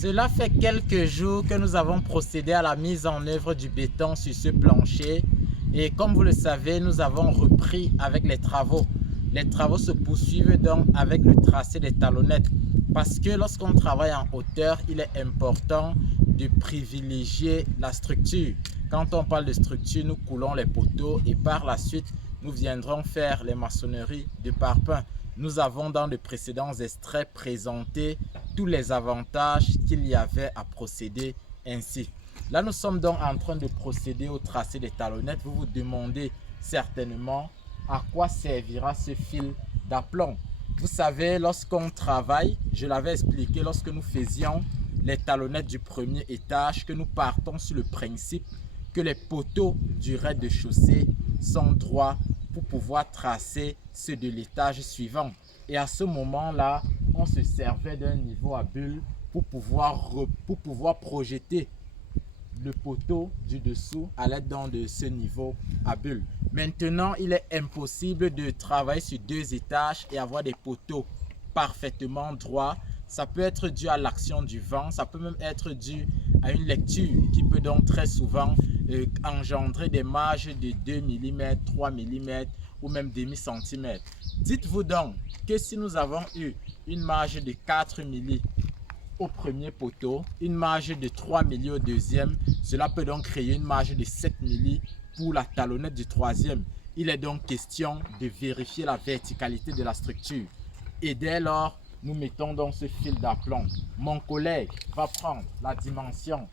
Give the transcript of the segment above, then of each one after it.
Cela fait quelques jours que nous avons procédé à la mise en œuvre du béton sur ce plancher et comme vous le savez, nous avons repris avec les travaux. Les travaux se poursuivent donc avec le tracé des talonnettes parce que lorsqu'on travaille en hauteur, il est important de privilégier la structure. Quand on parle de structure, nous coulons les poteaux et par la suite, nous viendrons faire les maçonneries de parpaing. Nous avons dans de précédents extraits présenté tous les avantages qu'il y avait à procéder ainsi. Là, nous sommes donc en train de procéder au tracé des talonnettes. Vous vous demandez certainement à quoi servira ce fil d'aplomb. Vous savez, lorsqu'on travaille, je l'avais expliqué, lorsque nous faisions les talonnettes du premier étage, que nous partons sur le principe que les poteaux du rez-de-chaussée sont droits pour pouvoir tracer ceux de l'étage suivant. Et à ce moment-là, on se servait d'un niveau à bulle pour pouvoir projeter le poteau du dessous à l'aide de ce niveau à bulle. Maintenant, il est impossible de travailler sur deux étages et avoir des poteaux parfaitement droits. Ça peut être dû à l'action du vent, ça peut même être dû à une lecture qui peut donc très souvent engendrer des marges de 2 mm, 3 mm ou même demi centimètre. Dites-vous donc que si nous avons eu une marge de 4 mm au premier poteau, une marge de 3 mm au deuxième, cela peut donc créer une marge de 7 mm pour la talonnette du troisième. Il est donc question de vérifier la verticalité de la structure. Et dès lors, nous mettons donc ce fil d'aplomb. Mon collègue va prendre la dimension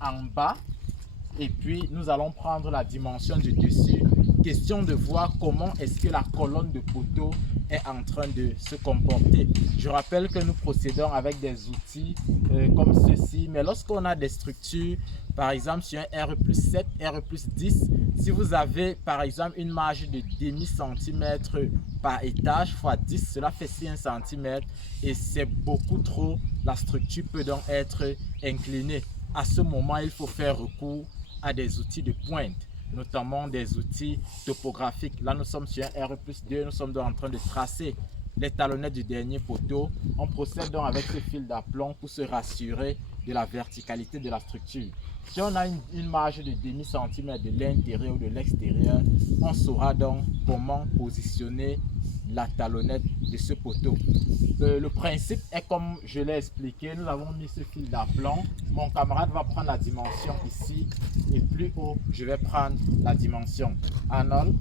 en bas et puis nous allons prendre la dimension du dessus. Question de voir comment est-ce que la colonne de poteau est en train de se comporter. Je rappelle que nous procédons avec des outils comme ceci, mais lorsqu'on a des structures, par exemple sur un R+7, R+10, si vous avez par exemple une marge de demi centimètre par étage fois 10, cela fait 6 cm et c'est beaucoup trop. La structure peut donc être inclinée. À ce moment, il faut faire recours à des outils de pointe, notamment des outils topographiques. Là, nous sommes sur un R+2, nous sommes donc en train de tracer les talonnettes du dernier poteau. On procède donc avec ce fil d'aplomb pour se rassurer de la verticalité de la structure. Si on a une marge de demi centimètre de l'intérieur ou de l'extérieur, on saura donc comment positionner la talonnette de ce poteau. Le principe est comme je l'ai expliqué, nous avons mis ce fil d'aplomb. Mon camarade va prendre la dimension ici et plus haut, je vais prendre la dimension. Arnold,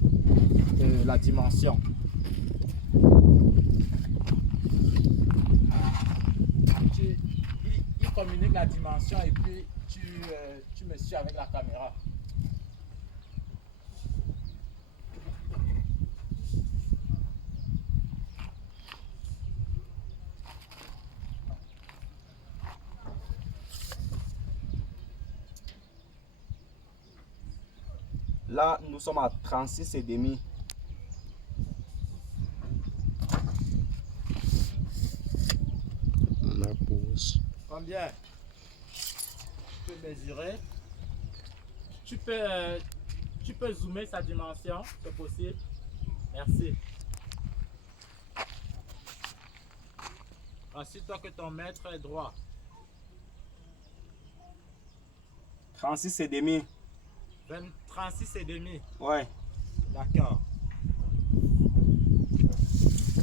la dimension. Il communique la dimension et puis tu me suis avec la caméra. Là, nous sommes à 36 et demi. La pause. Combien? Tu peux mesurer. Tu peux zoomer sa dimension, c'est possible. Merci. Assure-toi que ton mètre est droit. 36 et demi. 36 et demi. Ouais. D'accord.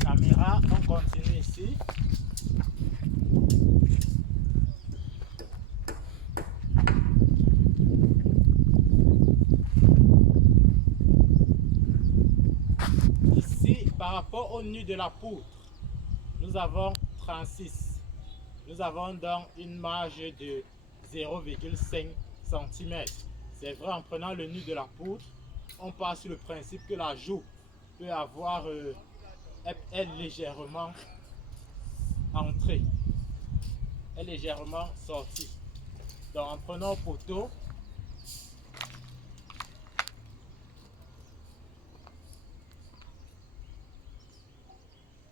Caméra, on continue ici. Ici, par rapport au nu de la poutre, nous avons 36. Nous avons donc une marge de 0,5 cm. C'est vrai, en prenant le nu de la poutre, on part sur le principe que la joue peut avoir est légèrement entrée, est légèrement sortie. Donc en prenant au poteau,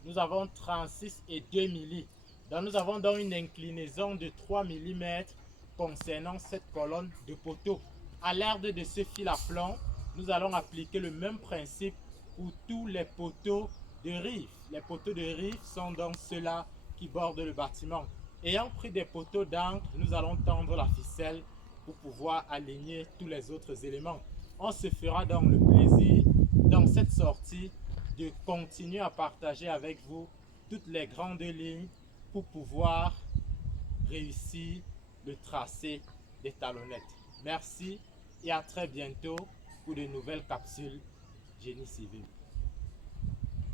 nous avons 36 et 2 mm. Donc nous avons donc une inclinaison de 3 mm concernant cette colonne de poteau. À l'aide de ce fil à plomb, nous allons appliquer le même principe pour tous les poteaux de rive. Les poteaux de rive sont donc ceux-là qui bordent le bâtiment. Ayant pris des poteaux d'encre, nous allons tendre la ficelle pour pouvoir aligner tous les autres éléments. On se fera donc le plaisir dans cette sortie de continuer à partager avec vous toutes les grandes lignes pour pouvoir réussir le tracé des talonnettes. Merci et à très bientôt pour de nouvelles capsules Génie civil.